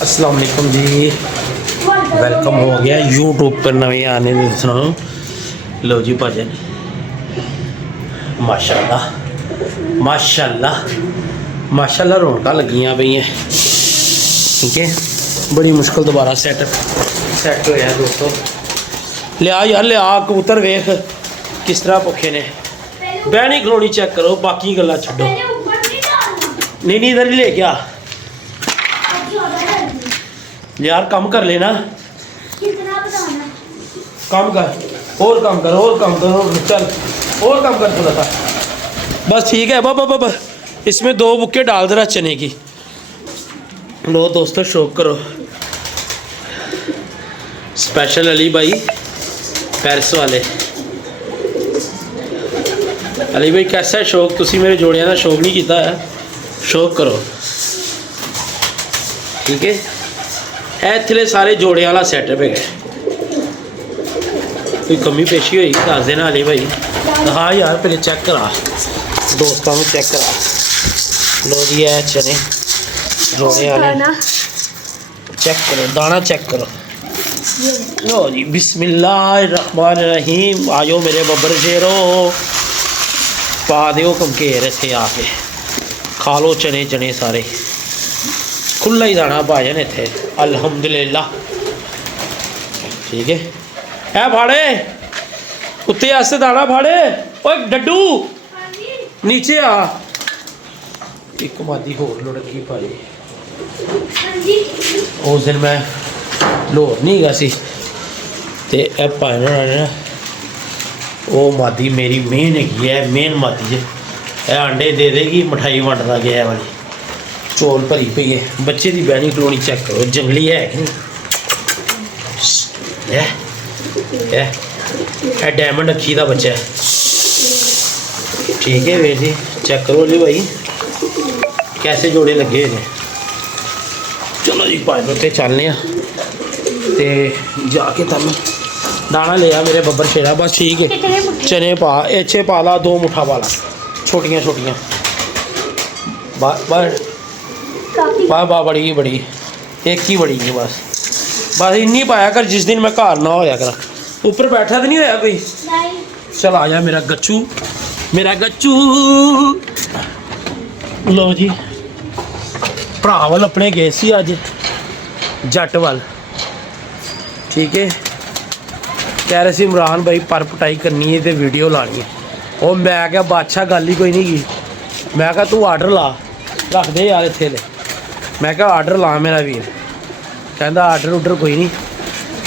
अस्सलाम वालेकुम जी, वेलकम हो गया यूट्यूब पर नवे आने दे सुनो। लो जी भजन माशाल्लाह माशाल्लाह माशाल्लाह रौनक लगियां पई हैं। ठीक है, बड़ी मुश्किल दोबारा सैट होया दोस्तों। लिया यार लिया कबूतर वेख किस तरह भुखे ने। बहनी खलोनी चेक करो, बाकी गल्लां छड्डो। नहीं नहीं इधर ही ले क्या यार, कम कर लेना, काम कर और काम कर और काम कर, चल और काम कर थोड़ा सा, बस ठीक है। बाबा इसमें 2 बुक्के डाल देना चने की। लो दोस्तों शौक करो, स्पेशल अली भाई पेरिस वाले। अली भाई कैसा है शौक? तुसी मेरे जोड़िया का शौक नहीं किया है, शौक करो। ठीक है, इतने सारे जोड़े वाला सैटअप है। कोई कमी पेशी हुई दस देना अली भाई। हाँ यार पहले चेक करा, दोस्तों को चेक करा। लो जी है चने जोड़े वाले, चेक करो दाना चेक करो। लो जी बिस्मिल्लाहिर्रहमानिर्रहीम। आयो मेरे बब्बर शेरो, पा दो कमकेर इतने आके खा लो चने चने सारे। खुला ही दाना भाजन इतने अल्हम्दुलिल्लाह। ठीक है, है फाड़े उत्ते आस्ते दाना फाड़े। ओए डड्डू नीचे आ, एक मादी होर लुढ़की भाई। उस दिन मैं लाहौर नहीं गया सी ते भाई वो मादी मेरी मेन हैगी है, मेन मादी है। अंडे दे देगी, मिठाई वंडदा गया वाली, चौल भरी पई है। बच्चे की बहनी कलोनी चेक करो, जंगली है कि नहीं? डायमंड अखी का बच्चा है। ठीक है वीर जी, चेक करो जी भाई कैसे जोड़े लगे हुए हैं। चलो जी पाइप उत्ते चलने ते जाके तम दाना लिया मेरे बब्बर शेरा। बस ठीक है, चने पा एचे पा ला, 2 मुठा पा ला, छोटियाँ छोटियाँ। वाह बड़ी एक ही बड़ी है बस इन्नी पाया कर जिस दिन मैं घर ना होया कर। ऊपर बैठा तो नहीं होया कोई? चल आ जा मेरा गच्चू, मेरा गच्चू। लो जी भरा वाल अपने गए सी अज जट वाल। ठीक है, कह रहे सी इमरान भाई पर पटाई करनी है तो वीडियो लानी है। और मैं क्या बादशाह गल ही कोई नहीं की। मैं क्या तू आर्डर ला, रख दे यार इत्थे ले। मैं क्या आर्डर ला मेरा वीर। कहता आर्डर उडर कोई नहीं,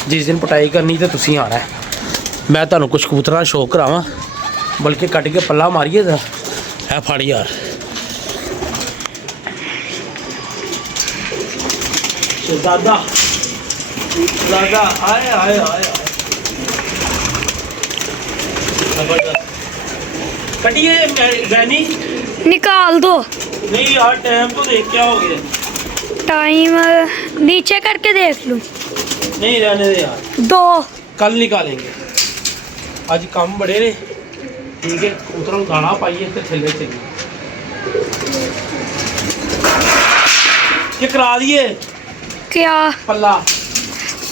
जिस दिन पटाई करनी तो तुसी आना है। मैं तुहानू कुछ कबूतरां दा शौक करावां, बल्कि कट के पल्ला मारिए जरा। है फड़ यार, दादा दादा आए आए आए कटिए बैनी निकाल दो। नहीं यार टाइम तो देख क्या हो गया। टाइम नीचे करके देख लूं। नहीं रहने दे यार, 2 कल निकालेंगे, आज काम बड़े ने। ठीक है, कबूतरों को दाना पाइए तो थले चलिए। ये करा दिए क्या? पल्ला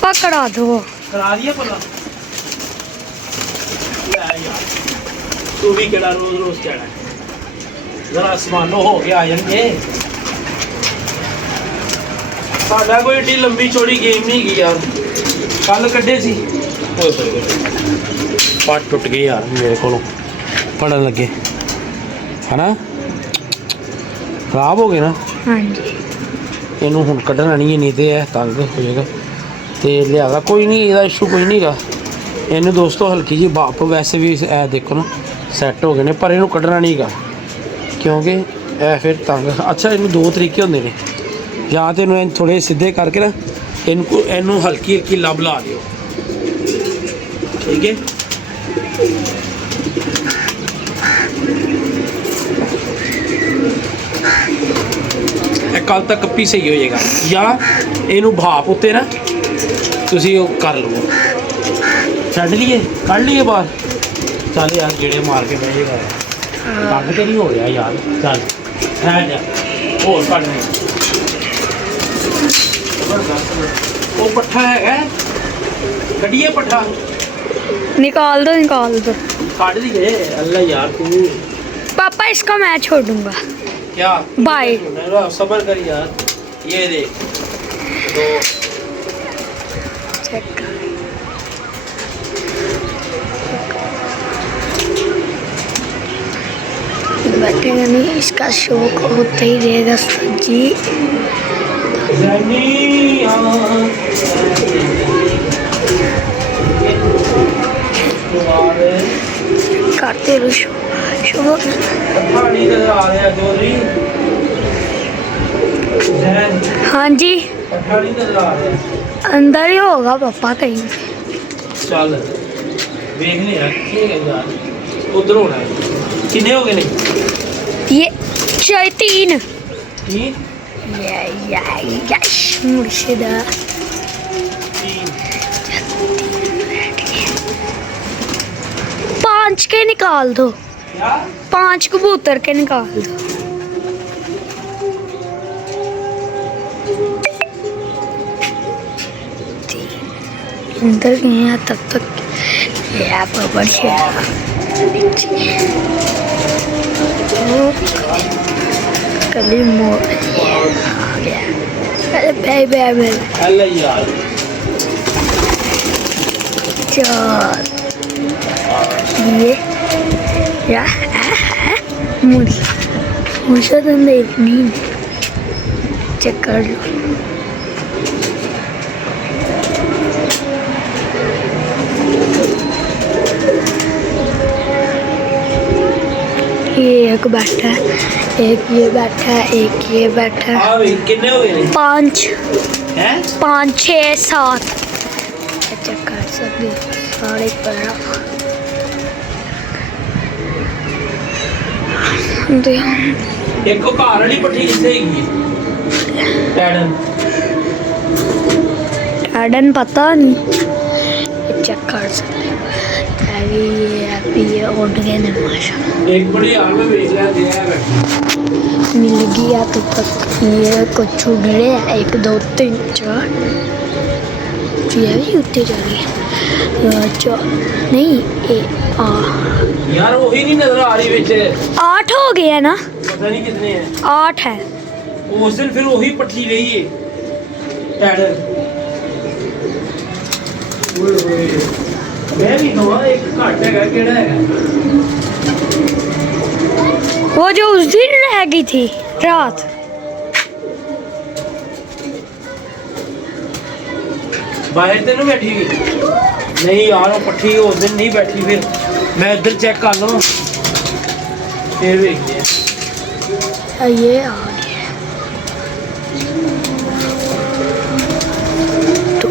पकड़ा दो। करा दिए पल्ला। यार तू भी केड़ा रोज रोज कहना है, जरा आसमानो हो के आ जाएंगे। साडा कोई एडी लंबी चौड़ी गेम नहीं की यार, कल कड्ढे सी। पट टुट गई यार मेरे को पड़न लगे, है ना, खराब हो गए ना। हाँ जी, इनू हुण कड्ढना नहीं तो यह तंग हो जाएगा। तो लिया कोई नहीं, ਇਹਦਾ इशू कोई नहीं गा। इन्हें दोस्तों हल्की जी बाप वैसे भी ए देखो ना सैट हो गए ने, पर इनू कड्ढना नहीं गा क्योंकि ए फिर तंग। अच्छा इनू 2 तरीके होंगे ने, या तो इन्हें थोड़े सीधे करके ना इनू हल्की हल्की लब ला दियो। ठीक है, कल तक कप्पी सही हो जाएगा। या इनू भाप उत्ते ना तुसी कर लो, छड्ड लिए कढ़ लिए बाहर। चल यार गेड़े मार के बह जाएगा, तंग तो नहीं हो रहा यार। चल ठहर जा, होर कढ़ वो पट्ठा है कटिए पट्ठा निकाल दो काट दी गए अल्लाह यार तू पापा इसको मैं छोड़ दूंगा क्या बाय सबर कर यार ये दे दो चेक बैठेगा नहीं इसका शौक होता ही रहेगा जी करते रहो शौक हाँ जी अंदर ही होगा पापा कहीं चल देखने यार उधर होना है कितने हो गए नहीं ये शायद 3 तीन मुर्शिदा 5 के निकाल दो क्या 5 कबूतर के निकाल दो अंदर गए हैं तब तक यहाँ पर बढ़िया कभी मोर आ गया अरे भाई भाई भाई अल्लाह यार चल ये या मुझे तो नहीं चेक कर लो ये एक बैठा है एक ये बैठा है एक ये बैठा है हाँ भाई कितने हो गए 5 हैं 5 6 7 चेक कर सकते सारे पड़ा एक को कार वाली पट्टी किससे हैगी टैडन पता नहीं चेक कर सकते ये उड़ गए ने माशाल्लाह एक बड़ी यार में बेच लिया दिया है मिल गया तो तक ये कुछ उड़ रहे हैं 1 2 3 4 ये भी उठते जा रही है नहीं यार वही नहीं नजर आ रही बेचे 8 हो गए है ना पता नहीं कितने हैं 8 है उस दिन फिर वही पट्टी रही है टैडर मैं भी कहा एक घट है केड़ा है वो जो उस दिन रह गई थी रात बाहर तेन बैठी हुई नहीं यार वो पट्टी उस दिन नहीं बैठी फिर मैं इधर चेक कर लूँ फिर देखते हैं ये आ गया तो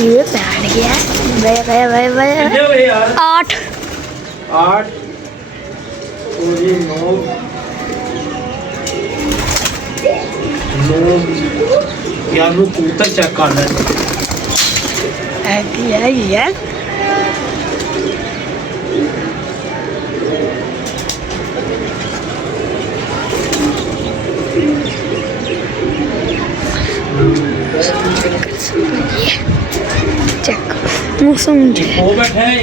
ये बैठ गया कितने हो गए यार 8 8 और ये 9 यार वो कबूतर चेक कर रहा है चेक मौसम वो बैठा है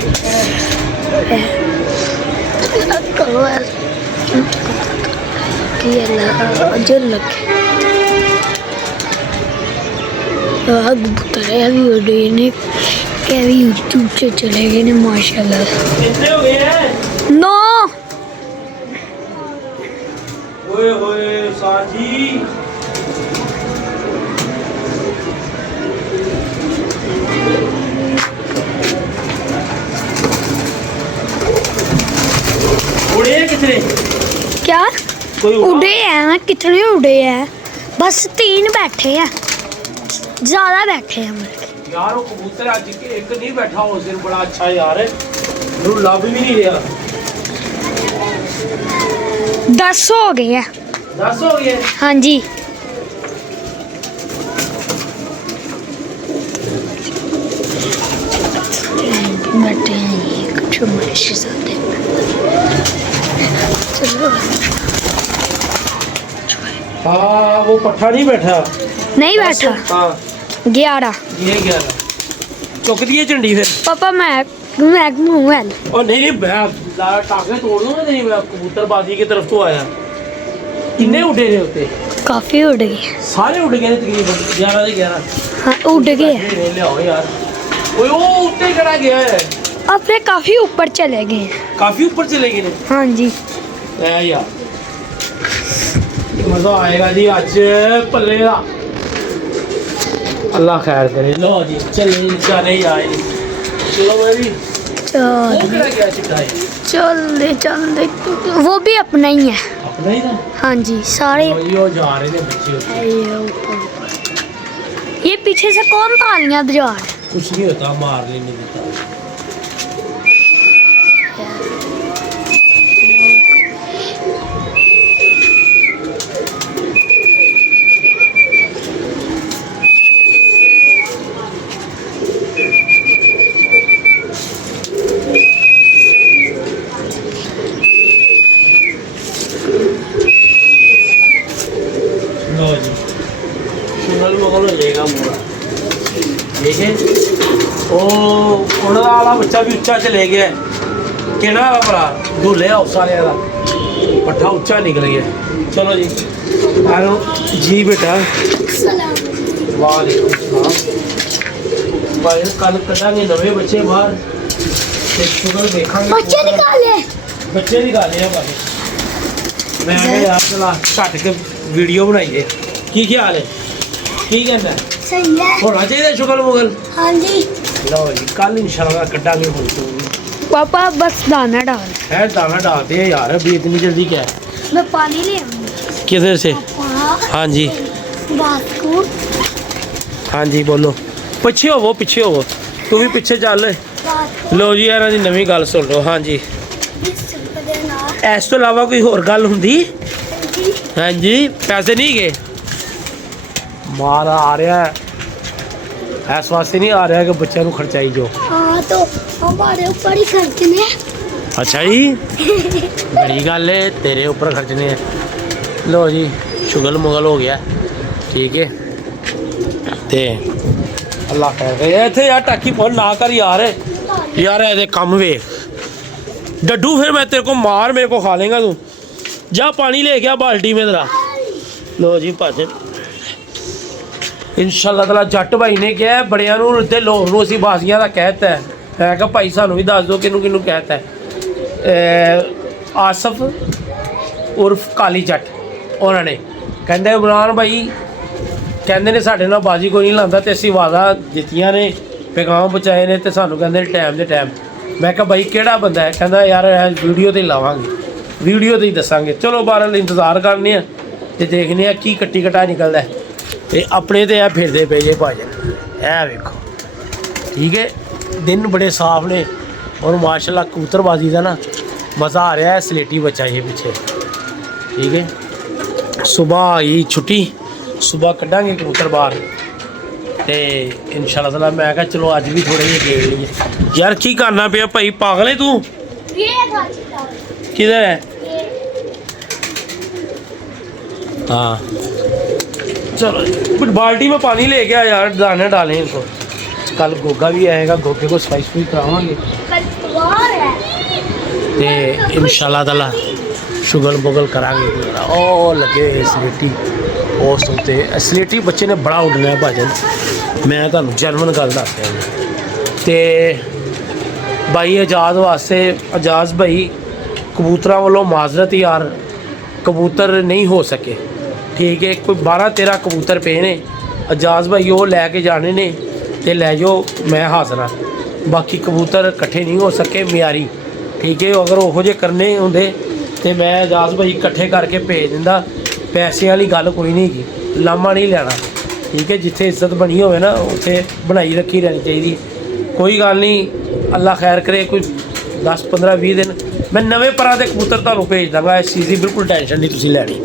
जो लगे कबूतर है भी क्या भी यूट्यूब से चले गए ने माशाल्लाह कितने हो गए हैं 9 ओए होए साजी उड़े कितने क्या कोई उड़े हैं कितने उड़े हैं बस 3 बैठे हैं ज्यादा बैठे हैं हमारे यार वो कबूतर आज के एक नहीं बैठा उस दिन बड़ा अच्छा यार रू लब भी नहीं रहा 10 हो गए हैं 10 हो गए हाँ जी बैठे हैं ये कुछ मनुष्य साथ चलो हाँ वो पट्ठा नहीं बैठा। नहीं बैठा। हाँ 11 ये 11 चुक दिए झंडी फिर। पापा मैं मोबाइल। और नहीं मैं टांगे तोड़ दूंगा। नहीं मैं कबूतरबाजी की तरफ तो आया। कितने उड़े ने उत्ते? काफी उड़ गए। सारे उड़ गए तकरीबन 11 से 11। हाँ उड़ गए। ले आओ यार। ओए वो उत्ते कड़ा गया है। अपने काफी ऊपर चले गए। काफी ऊपर चले गए ने। हाँ जी ऐ यार मजा आएगा जी आज पल्ले का। अल्लाह खैर करे। लो जी चले जाने ही आए। चलो भाई वो चल कड़ा गया चिट्टा है। चल दे वो भी अपना ही है। अपना ही था। हाँ जी सारे। वो जा रहे थे बच्चे उत्ते। ये पीछे से कौन तालियां बजा रहा है? कुछ नहीं होता मार लेने देता। लो जी शुगल मगल हो जाएगा पूरा। ठीक है ਉਹਨਾਂ ਵਾਲਾ ਬੱਚਾ ਵੀ ਉੱਚਾ ਚਲੇ ਗਿਆ। ਕਿਹੜਾ ਵਾਲਾ ਭਰਾ ਢੋਲੇ ਹਾਊਸ ਵਾਲਿਆਂ ਦਾ ਪੱਠਾ ਉੱਚਾ ਨਿਕਲ ਗਿਆ। ਚਲੋ ਜੀ ਆਲੋ ਜੀ ਬੇਟਾ। ਵਾਲੇਕੁਮ ਸਲਾਮ। ਭਾਈ ਕੱਲ ਕੱਢਾਂਗੇ ਨਵੇਂ ਬੱਚੇ ਬਾਹਰ ਤੇ ਸ਼ੁਗਰ ਦੇਖਾਂਗੇ। बच्चे निकाले। ਬੱਚੇ ਨਿਕਾਲੇ ਆ ਭਾਈ। ਮੈਂ ਕਿਹਾ ਯਾਰ ਚਲਾ ਘੱਟ ਕੇ ਵੀਡੀਓ ਬਣਾਈਏ। ਕੀ ਖਿਆਲ ਹੈ? ਕੀ ਕਹਿੰਦਾ? सही है। ਹੋਣਾ ਚਾਹੀਦਾ ਸ਼ੁਗਰ ਮੁਗਲ। हाँ जी ਲਓ ਜੀ ਕੱਲ ਇਨਸ਼ਾਅੱਲਾ ਕੱਢਾਂਗੇ ਹੁਣ ਤੋਂ। पापा बस दाना डाल। है दाना डालते हैं यार अभी इतनी जल्दी क्या है? मैं पानी ले आऊंगी। किधर से? हाँ जी बास्कुट। हाँ जी बोलो। पिछे होवो तू भी पिछे चल। लो जी यार दी नवी गल सुन लो। हाँ जी इस तो इलावा कोई होर गल हुंदी? हाँ जी पैसे नहीं गए? मार आ रहा है इस वास्ते नहीं आ रहा है कि बच्चों को खर्चाई जो। हाँ तो हमारे ऊपर ही खर्चने। अच्छा जी बड़ी गल है तेरे ऊपर खर्चने हैं। लो जी शुगल मुगल हो गया। ठीक है ते अल्लाह खैर करे। इत्थे यार टाकी फुल ना कर यार। यार ऐसे कम वेख डड्डू फिर मैं तेरे को मार मेरे को खा लेगा तू। जा पानी ले गया बाल्टी में जरा। लो जी भज इंशाअल्लाह ताला जट भाई ने क्या है बड़िया ते लोर नूं असीं बाजियां दा कहता है। मैं कहा भाई सानू भी दस दो किनू किनू कहता है। आसफ उर्फ काली जट उन्होंने कहते इमरान भाई कहते ने साढ़े नाल बाजी कोई नहीं लाता तो असीं वादा दित्तियां ने पैगाम पहुँचाए ने तो सानू कहते टाइम दे टाइम। मैं कहा भाई केड़ा बंदा है? कहता यार वीडियो तो ही लावांगे वीडियो तो ही दसांगे। चलो बहरहाल इंतज़ार करने ते देखने की कट्टी कटा निकलता है। ते अपने ते फिरदे पे जे भाजन ऐ वेखो। ठीक है दिन बड़े साफ ने और माशाल्लाह कबूतरबाजी का ना मज़ा आ रहा है। स्लेटी बच्चा ये पीछे। ठीक है सुबह आई छुट्टी सुबह कढ़ांगे कबूतर बाहर ते इंशाअल्लाह ताला। मैं कहा चलो अज भी थोड़े जे खेल लीए। यार की करना पिया भाई पागल है तू? किधर है? हाँ चलो कुछ बाल्टी में पानी ले गया यार दाने डालें इनको। कल गोगा भी आएगा गोगे को सफाई सफाई करावांगे ते इंशाअल्लाह ताला शुगल बुगल करांगे। ओ लगे स्लेटी उस उत्ते स्लेटी बच्चे ने बड़ा उड़ना है भाजन। मैं तुहानू जर्मन गल दस रहा ते भाई एजाज वास्ते एजाज भाई कबूतरां वालों माजरत यार कबूतर नहीं हो सके। ठीक है कोई 12-13 कबूतर पे ने एजाज भाई वो लैके जाने ने ते लै जाओ मैं हाज़र हाँ। बाकी कबूतर कट्ठे नहीं हो सके म्यारी। ठीक है अगर वो जे करने होंदे तो मैं एजाज भाई कट्ठे करके भेज दिंदा। पैसे वाली गल कोई नहीं की लामा नहीं लेना। ठीक है जिथे इज्जत बनी होवे ना उत्थे बनाई रखी रहनी चाहिए। कोई गल नहीं अल्लाह खैर करे कोई 10-15-20 दिन मैं नवे परा के कबूतर तुहानू भेज दांगा। इस चीज़ की बिल्कुल टेंशन नहीं तुसीं लैनी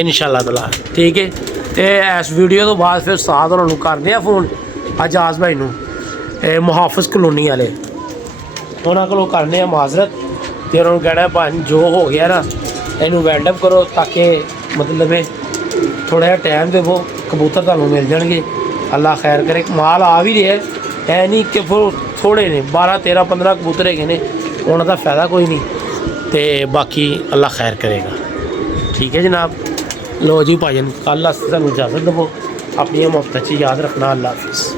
इंशाअल्लाह ताला। ठीक है तो इस वीडियो तो बाद फिर साथ उन्होंने करने आ फोन एजाज भाई नूं मुहाफिज कलोनी वाले उन्होंने को करने माजरत तो उन्होंने कहना भाई जो हो गया ना इनू वैंड अप करो ताकि मतलब ਥੋੜ੍ਹਾ ਜਿਹਾ ਟਾਈਮ ਦੇਵੋ, ਕਬੂਤਰ ਤੁਹਾਨੂੰ ਮਿਲ ਜਾਣਗੇ। ਅੱਲਾ ਖੈਰ ਕਰੇ। ਮਾਲ ਆ ਵੀ ਰਿਹਾ, ਹੈ ਨਹੀਂ ਕਿ ਫਿਰ ਥੋੜ੍ਹੇ ਨੇ 12 13 15 ਕਬੂਤਰ ਹੈਗੇ ਨੇ, ਉਹਨਾਂ ਦਾ ਫਾਇਦਾ ਕੋਈ ਨਹੀਂ। ਤੇ ਬਾਕੀ ਅੱਲਾ ਖੈਰ ਕਰੇਗਾ। ਠੀਕ ਹੈ ਜਨਾਬ। ਲੋ ਜੀ ਭਾਈਨ, ਕੱਲ੍ਹ ਸਾਨੂੰ ਇਜਾਜ਼ਤ ਦੇਵੋ। ਆਪਣੀਆਂ ਮੁਹੱਬਤਾਂ 'ਚ ਯਾਦ ਰੱਖਣਾ। ਅੱਲਾ ਹਾਫਿਜ਼।